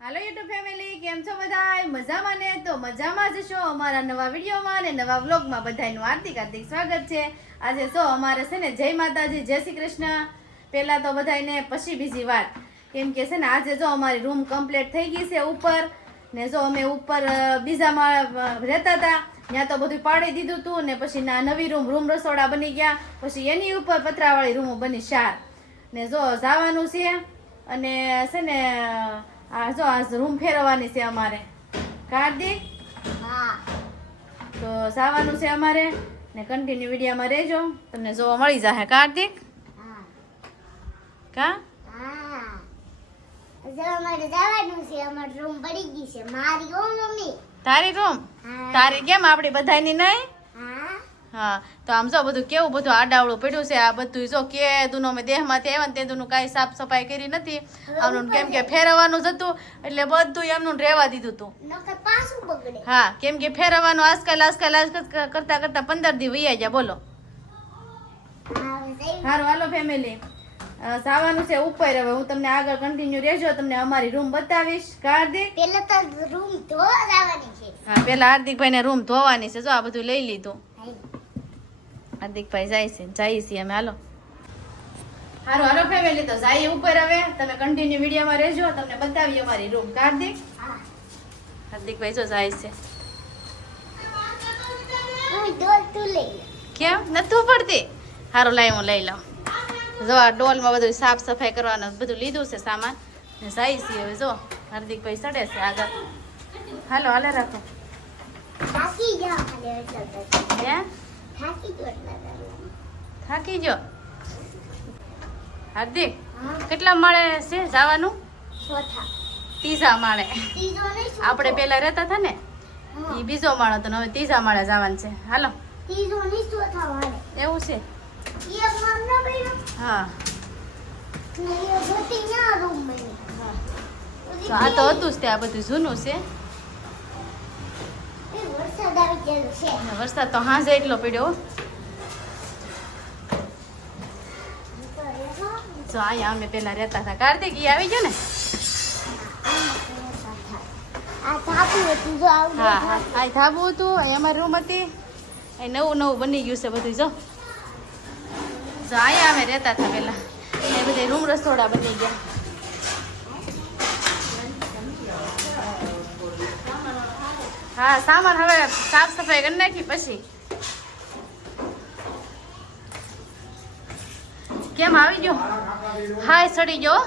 હાલો YouTube family કેમ છો બધા મજામાં ને? તો મજામાં જ છો. અમારા નવા વિડીયોમાં અને નવા વ્લોગમાં બધાનું હાર્દિક હાર્દિક સ્વાગત છે. આજે જો અમારે છે ને જય માતાજી, જય શ્રી કૃષ્ણ. પહેલાં તો બધાને પછી બીજી વાત. કેમ કે છે ને આજે જો અમારી રૂમ કમ્પ્લીટ થઈ ગઈ છે ઉપર ને જો અમે ઉપર બીજામાં રહેતા હતા. ત્યાં તો બધું પાડી દીધું હતું ને પછી ના નવી રૂમ રૂમ રસોડા બની ગયા. પછી એની ઉપર પતરાવાળી રૂમો બની ચાર ને જો જવાનું છે અને છે ને આ જો આ રૂમ ફેરવવાની છે અમારે. કાર્તિક? હા. તો સાવાનું છે અમારે. ને કન્ટિન્યુ વિડીયોમાં રહેજો. તમને જોવા મળી જશે કાર્તિક? હા. કા? હા. જો જવાનું છે. અમાર રૂમ પડી ગઈ છે. મારી ઓ મમ્મી. તારી રૂમ તારી કેમ? આપણી બધાની નહીં? હા તો આમ જો બધું કેવું બધું આડાવડું પડ્યું છે. આ બધું જો કે દુનો મેં દેહમાંથી આવ્યા ને તે દુનું કાંઈ સાફ સફાઈ કરી નથી. આમનું કેમ કે ફેરવવાનું જ હતું એટલે બધું એમનું રહેવા દીધું હતું. હા કેમ કે ફેરવવાનું આજકાલ આજકાલ આજકાલ કરતા કરતા પંદર દી વૈયા ગયા બોલો. સારું હાલો ફેમિલી સાવાનું છે ઉપર હવે. હું તમને આગળ કન્ટિન્યુ રહેજો તમને અમારી રૂમ બતાવીશ. હાર્દિક પેલા તો રૂમ ધોવાની છે. હા પેલા હાર્દિકભાઈ રૂમ ધોવાની છે. જો આ બધું લઈ લીધું. હાર્દિકભાઈ જાય છે જઈએ છીએ અમે હાલો. હારું હાલો ફેમિલી તો જઈએ ઉપર હવે. તમે કન્ટિન્યુ વિડીયોમાં રહેજો તમને બતાવીએ અમારી રૂમ કાર્તિક હા હાર્દિકભાઈ જો જાય છે. હું ડોલ તું લઈ લે. કેમ? નથી પડતી સારું લાઈ હું લઈ લઉં. જો આ ડોલમાં બધું સાફ સફાઈ કરવાનું બધું લીધું છે સામાન. ને જાય છીએ હવે જો. હાર્દિકભાઈ ચડે છે આગળ. હાલો હાલે રાખો. હે? થાકી ગયો? હાર્દિક કેટલા માળે છે જવાનું? ત્રીજા માળે. આપણે પેલા રહેતા હતા ને? એ બીજો માળો હતો હવે ત્રીજા માળે જવાનું છે. હાલો. એવું છે? હા. આ તો હતું જ તે આ બધું જૂનું છે. વરસાદ તો હાજે એટલો પડ્યો. જો અહીંયા અમે પેલા રહેતા હતા. કાર્તિક ઈ આવી ગયો ને? હા આ ધાબુ હતું અહીં અમારી રૂમ હતી. એ નવું નવું બની ગયું છે બધું જો. જો અહીંયા અમે રહેતા હતા પેલા એ બધા રૂમ રસોડા બની ગયા. હા સામાન હવે સાફ સફાઈ કરી નાખી પછી. કેમ આવી ગયો? હાય સડી ગયો.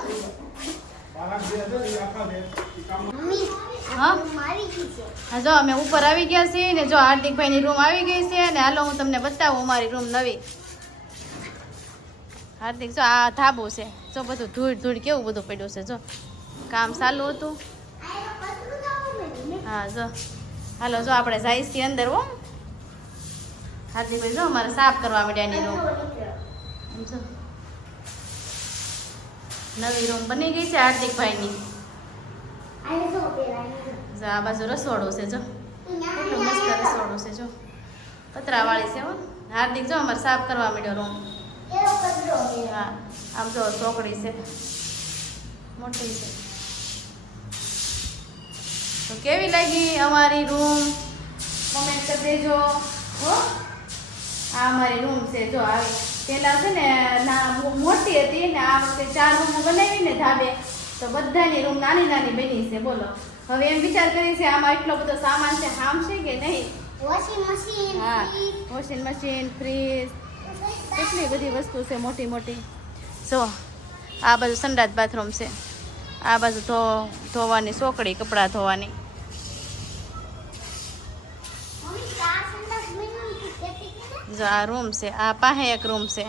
હા? જો અમે ઉપર આવી ગયા છીએ ને જો હાર્દિકભાઈની રૂમ આવી ગઈ છે ને હાલો હું તમને બતાવું અમારી રૂમ નવી. હાર્દિક જો આ ધાબુ છે. જો બધું ધૂળ ધૂળ કેવું બધું પડ્યું છે જો. કામ ચાલુ હતું. હા જો. હાલો જો આપણે છીએ અંદર હો. હાર્દિકભાઈ જો અમારે સાફ કરવા માંડ્યા રૂમ જો. નવી રૂમ બની ગઈ છે હાર્દિકભાઈની જો આ બાજુ રસોડું છે જો. કેટલું મસ્ત રસોડું છે જો. પતરાવાળી છે હો. હાર્દિક જો અમારે સાફ કરવા માંડ્યો રૂમ હા આમ જો ચોકડી છે. મોટી છે. તો કેવી લાગી અમારી રૂમ કોમેન્ટ કરી દેજો. હો? આ અમારી રૂમ છે. જો આવી પેલા છે ને ના મોટી હતી ને આ વખતે ચાર રૂમો બનાવીને ધાબે. તો બધાની રૂમ નાની નાની બની છે. બોલો. હવે એમ વિચાર કરી છે આમાં એટલો બધો સામાન છે આમ છે કે નહીં? વોશિંગ મશીન હા. વોશિંગ મશીન ફ્રીજ કેટલી બધી વસ્તુ છે મોટી મોટી. જો આ બાજુ સંડાસ બાથરૂમ છે. આ બાજુ ધો ધોવાની સોકડી કપડાં ધોવાની મમ્મી ચાર સંડાસ બની તું કહેતી કે ને? જો આ રૂમ છે આ પાસે એક રૂમ છે.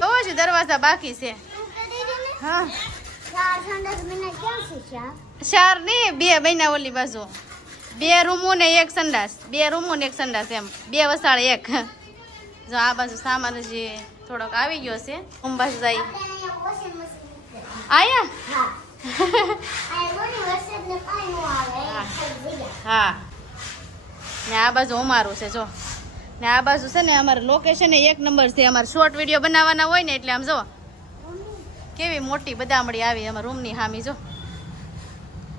તો જ દરવાજા બાકી છે? હા. ચાર નહીં બે બન્યા ઓલી બાજુ. બે રૂમો ને એક સંડાસ. બે રૂમો ને એક સંડાસ એમ. બે વસાળ એક. જો આ બાજુ સામાન જે થોડોક આવી ગયો છે. રૂમ બાજુ જાય. આયા. હા. ને આ બાજુ અમારું છે જો. ને આ બાજુ છે ને અમારું લોકેશન એક નંબર છે. અમારે શોર્ટ વીડિયો બનાવવાના હોય ને એટલે આમ જો કેવી મોટી બદામડી આવી અમારા રૂમની હામી જો.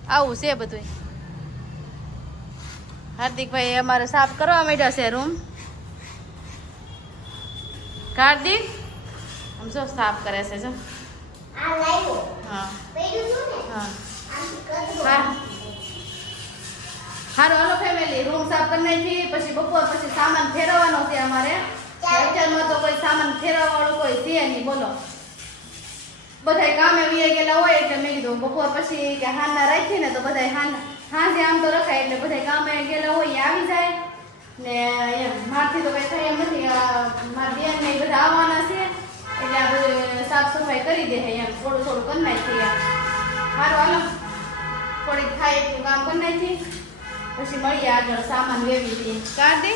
આવું છે બધું હાર્દિકભાઈ અમારે સાફ કરવા માંડ્યા છે રૂમ હાર્દિક? આમ જો સાફ કરે છે જો. હા. હા. હારું, હાલો ફેમિલી રૂમ સાફ કરી નાખી, પછી બપોર પછી સામાન ફેરવવાનો છે અમારે. અત્યારમાં તો કોઈ સામાન ફેરવવા વાળું કોઈ છે નહીં, બોલો. બધાય કામે વીએ ગયેલા હોય એટલે મેં કીધું બપોર પછી કે હાના રાખીએ ને તો બધાય હાન હાજે આમ તો રખાય એટલે બધાય કામે ગયેલા હોય આવી જાય. ને એમ, મારથી તો કંઈ થાય એમ નથી મારા બેન ને બધા આવવાના છે. એટલે આ બધું સાફ સફાઈ કરી દે એમ, થોડું થોડું કરી નાખીએ હારું, હાલો. થોડીક થાય એટલું કામ કરી નાખી પછી મળીએ આગળ સામાન વેવી દઈએ. કાઢ દે?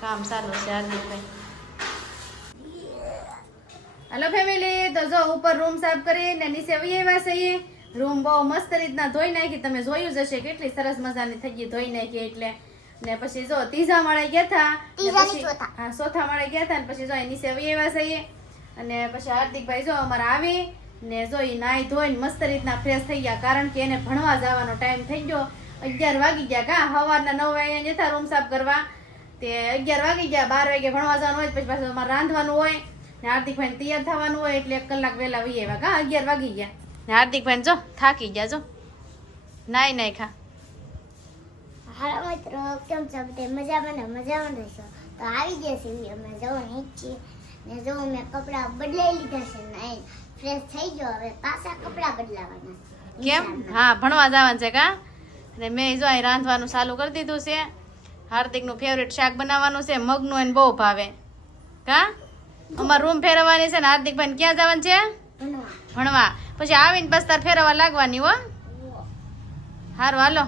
કામ ચાલુ છે હાર્દિકભાઈ હેલો ફેમિલી તો જો ઉપર રૂમ સાફ કરીને નીચે વહીએ છીએ. રૂમ બહુ મસ્ત રીતના ધોઈ નાખી તમે જોયું જ હશે કેટલી સરસ મજાની થઈ ગઈ ધોઈ નાખી એટલે. ને પછી જો ત્રીજા માળે ગયા હતા ને ની. હા ચોથા માળે ગયા હતા ને પછી જો નીચે વહીએ છીએ. અને પછી હાર્દિકભાઈ જો અમારે આવી. ને જો એ નાઈ ધોઈને મસ્ત રીતના ફ્રેશ થઈ ગયા, કારણ કે એને ભણવા જવાનો ટાઈમ થઈ ગયો. અગિયાર વાગી ગયા કા? સવારના નવ વાગ્યા જતા રૂમ સાફ કરવા. તે અગિયાર વાગી ગયા, બાર વાગે ભણવા જવાનું હોય, પછી પાછું અમારે રાંધવાનું હોય. ને હાર્દિકભાઈ તૈયાર થવાનું હોય, એટલે એક કલાક વહેલા વી આવ્યા કા? અગિયાર વાગી ગયા. ને હાર્દિકભાઈ જો, થાકી ગયા જો. નાઈ નાઈ ખા. હારા મિત્રો, કેમ છો બધે? મજામાં ને? મજામાં રહેશો તો આવી જશે અમે જવાની છીએ ને જો મેં કપડાં બદલાઈ લીધા છે નાઈ. ફ્રેશ થઈ ગયો હવે પાછા કપડાં બદલાવાના કેમ? હા ભણવા જવાનું છે કા? અને મેં જો અહીં રાંધવાનું ચાલુ કરી દીધું છે. હાર્દિકનું ફેવરેટ શાક બનાવવાનું છે મગનું એને બહુ ભાવે. કા? અમાર રૂમ ફેરવવાની છે ને હાર્દિકભાઈ ક્યાં જવાનું છે? ભણવા. પછી આવીને બસ તાર ફેરવવા લાગવાની હો. હારું હાલો.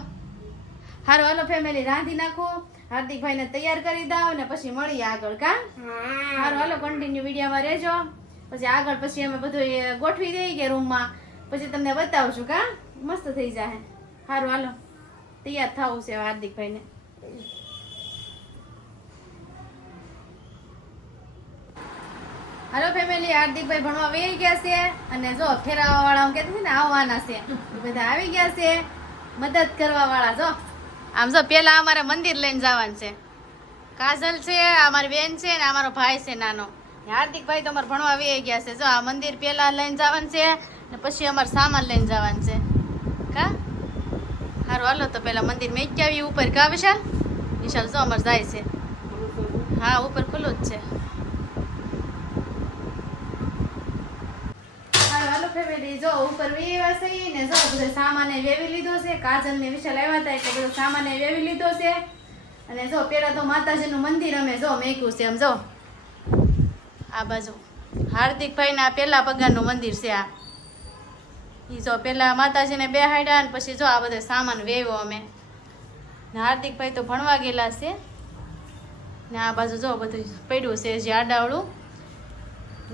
હારું હાલો ફેમિલી રાંધી નાખું. હાર્દિકભાઈને તૈયાર કરી દઉં ને પછી મળીએ આગળ કા? હારું હાલો કન્ટિન્યુ વિડીયોમાં રહેજો. પછી આગળ પછી અમે બધું ગોઠવી દઈએ કે રૂમમાં. પછી તમને બતાવશું કા મસ્ત થઈ જાય સારું હાલો. તૈયાર થવું છે હાર્દિકભાઈને. હાલો ફેમિલી હાર્દિકભાઈ ભણવા વહી ગયા છે અને જો ફેરાવા વાળા કે હતી ને, આવવાના છે. બધા આવી ગયા છે. મદદ કરવા વાળા જો. આમ જો પેલા અમારે મંદિર લઈને જવાનું છે. કાજલ છે, અમારી બેન છે ને, અમારો ભાઈ છે નાનો. હાર્દિકભાઈ તો અમારે ભણવા આવી ગયા છે. જો આ મંદિર પહેલાં લઈને જવાનું છે ને પછી અમારે સામાન લઈને જવાનું છે. કા? સારું હાલો તો પહેલાં મંદિર મેં આવી ઉપર કા વિશાલ? વિશાલ, જો અમારે જાય છે. હા, ઉપર ખુલ્લું જ છે. હાલો ફેમિલી જો ઉપર વેવા છે ને જો બધો સામાન વેવી લીધો છે. કાજલ ને વિશાલ આવ્યા હતા એટલે બધો સામાન વેવી લીધો છે. અને જો પેલા તો માતાજીનું મંદિર અમે જો મેક્યું છે એમ જો. આ બાજુ. હાર્દિકભાઈના પહેલા પગારનું મંદિર છે આ. એ જો પહેલાં માતાજીને બેહાડ્યા ને પછી જો આ બધો સામાન વેવ્યો અમે. ને હાર્દિકભાઈ તો ભણવા ગયેલા છે. ને આ બાજુ જો બધું પડ્યું છે જે આડાવડું.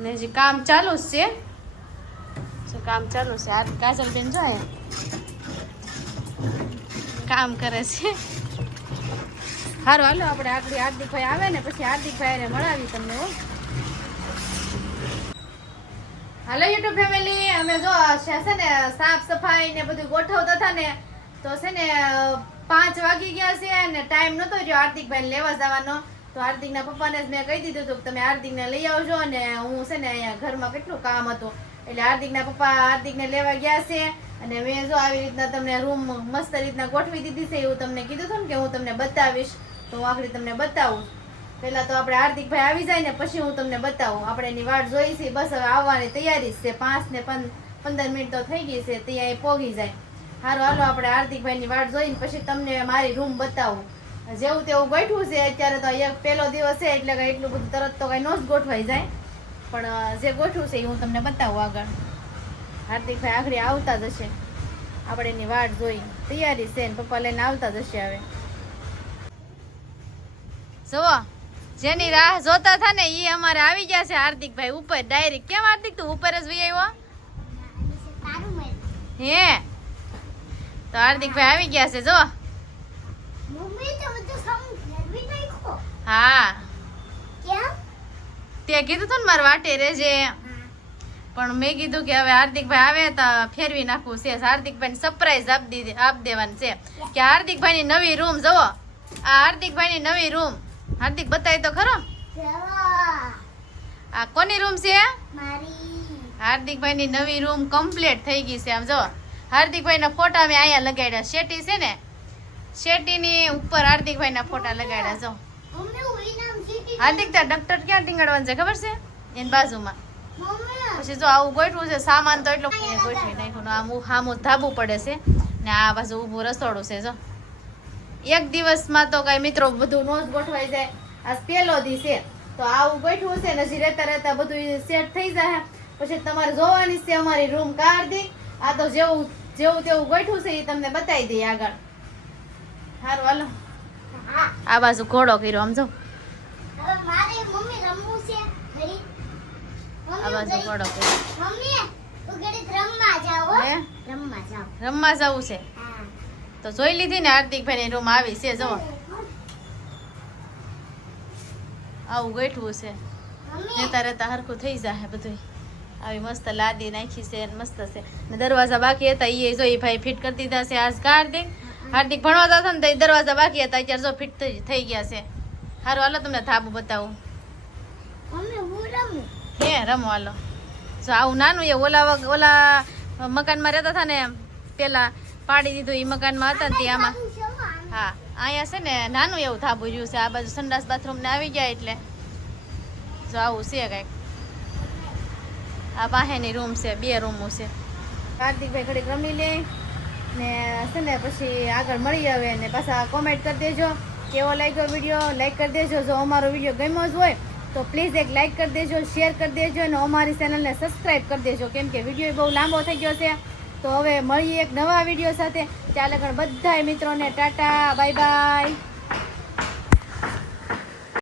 ને જે કામ ચાલુ જ છે. જો કામ ચાલુ છે. આ કાજલબેન જો કામ કરે છે. સારું હાલો, આપણે આગળ હાર્દિકભાઈ આવે ને પછી હાર્દિકભાઈને મળાવી તમને, હો. હાલો યુટ્યુબ ફેમિલી અમે જો છે ને, સાફ સફાઈ ને બધું ગોઠવતા હતા ને, તો છે ને, પાંચ વાગી ગયા છે અને ટાઈમ નતો રહ્યો. હાર્દિકભાઈ લેવા જવાનો. તો હાર્દિકના પપ્પાને જ મેં કહી દીધું હતું કે તમે હાર્દિકને લઈ આવજો અને હું છે ને અહીંયા ઘરમાં કેટલું કામ હતું. એટલે હાર્દિકના પપ્પા હાર્દિકને લેવા ગયા છે અને મેં જો આવી રીતના તમને રૂમ મસ્ત રીતના ગોઠવી દીધી છે એવું તમને કીધું હતું ને કે હું તમને બતાવીશ. તો હું આખરી તમને બતાવું. પહેલા તો આપણે હાર્દિકભાઈ આવી જાય ને પછી હું તમને બતાવું. આપણે એની વાટ જોઈ છે, બસ હવે આવવાની તૈયારી છે. પાંચ ને પંદર મિનિટ તો થઈ ગઈ છે ત્યાં એ પોગી જાય. હારું, હાલો, આપણે હાર્દિકભાઈની વાટ જોઈને પછી તમને મારી રૂમ બતાવું. જેવું તેવું ગોઠવું છે, અત્યારે તો એક પહેલો દિવસ છે, એટલે કંઈ એટલું બધું તરત તો કંઈ ન જ ગોઠવાઈ જાય. પણ જે ગોઠવું છે, એ હું તમને બતાવું આગળ. હાર્દિકભાઈ આગળ આવતા જશે. આપણે એની વાટ જોઈ તૈયારી છે ને, પપ્પા લઈને આવતા જશે હવે. જુઓ. જેની રાહ જોતા હતા ને એ અમારે આવી ગયા છે હાર્દિકભાઈ ઉપર. ડાયરેક્ટ કેમ હાર્દિક, તું ઉપર જ ભાઈ આવ્યો? હે? તો હાર્દિકભાઈ આવી ગયા છે, જો. હા. ત્યાં કીધું તું ને મારે વાટે રેજે પણ મેં કીધું કે હવે હાર્દિકભાઈ આવે તો ફેરવી નાખવું છે. હાર્દિકભાઈ સરપ્રાઈઝ આપી દીધી આપ દેવાનું છે. કે હાર્દિકભાઈની નવી રૂમ જુઓ. આ હાર્દિકભાઈની નવી રૂમ હાર્દિક બતાવી તો ખરો? આ કોની રૂમ છે? હાર્દિકભાઈ હાર્દિકભાઈની નવી રૂમ કમ્પ્લીટ થઈ ગઈ છે આમ જો. હાર્દિકભાઈના ફોટા મેં અહીંયા લગાડ્યા. શેટી છે ને? શેટીની ઉપર હાર્દિકભાઈના ફોટા લગાડ્યા જો. હાર્દિક તાર ડોક્ટર ક્યાં ટીંગાડવાનું છે ખબર છે? એની બાજુમાં. પછી જો આવું ગોઠવું છે સામાન તો એટલો ગોઠવી નાખ્યું આમ હામું ધાબું પડે છે ને આ બાજુ ઊભું રસોડું છે જો. એક દિવસમાં તો કઈ મિત્રો બધું નો ગોઠવાઈ જાય. આ પેલો દી છે. તો આવું ગોઠવું છે ને હજી રહેતા રહેતા બધું સેટ થઈ જાય પછી તમારે જોવાની છે અમારી રૂમ કાર્દી આ તો જેવું જેવું તેવું ગોઠવું છે એ તમને બતાવી દઈએ આગળ. સારું હાલો. હા આ બાજુ ઘોડો કર્યો આમ જો. મમ્મી રમવું છે ઘડી. આ બાજુ ઘોડો કર્યો. રમવા જાવ છે. તો જોઈ લીધી ને હાર્દિકભાઈની રૂમ આવી છે જો આવું ગોઠવું છે. રહેતા રહેતા હરખું થઈ જાય બધું આવી મસ્ત લાદી નાખી છે મસ્ત છે. ને દરવાજા બાકી હતા એ જો એ ભાઈ ફિટ કરી દીધા છે આજ હાર્દિક? હાર્દિક ભણવા જતા ને તો દરવાજા બાકી હતા અત્યારે જો ફિટ થઈ ગયા છે. સારું હાલો તમને ધાબુ બતાવું. મમ્મી હું રમું? હે રમો હાલો. જો આવું નાનું એ ઓલા ઓલા મકાનમાં રહેતા હતા ને પેલા પાડી દીધું એ મકાનમાં હતા ને તે આમાં. હું અહીંયા છે ને નાનું એવું ધાબુ રહ્યું છે. આ બાજુ સંડાસ બાથરૂમ ને આવી ગયા એટલે. જો આવું છે કંઈક. આ પાસેની રૂમ છે બે રૂમો છે. કાર્તિકભાઈ ઘડીક રમી લે ને છે ને પછી આગળ મળી આવે ને પાછા કોમેન્ટ કરી દેજો. કેવો લાગ્યો વીડિયો લાઈક કરી દેજો. જો અમારો વીડિયો ગમ્યો જ હોય તો પ્લીઝ એક લાઈક કરી દેજો શેર કરી દેજો અને અમારી ચેનલને સબસ્ક્રાઈબ કરી દેજો. કેમ કે વીડિયો બહુ લાંબો થઈ ગયો છે. તો હવે મળીએ એક નવા વીડિયો સાથે. ચાલે બધા મિત્રોને ટાટા બાય બાય.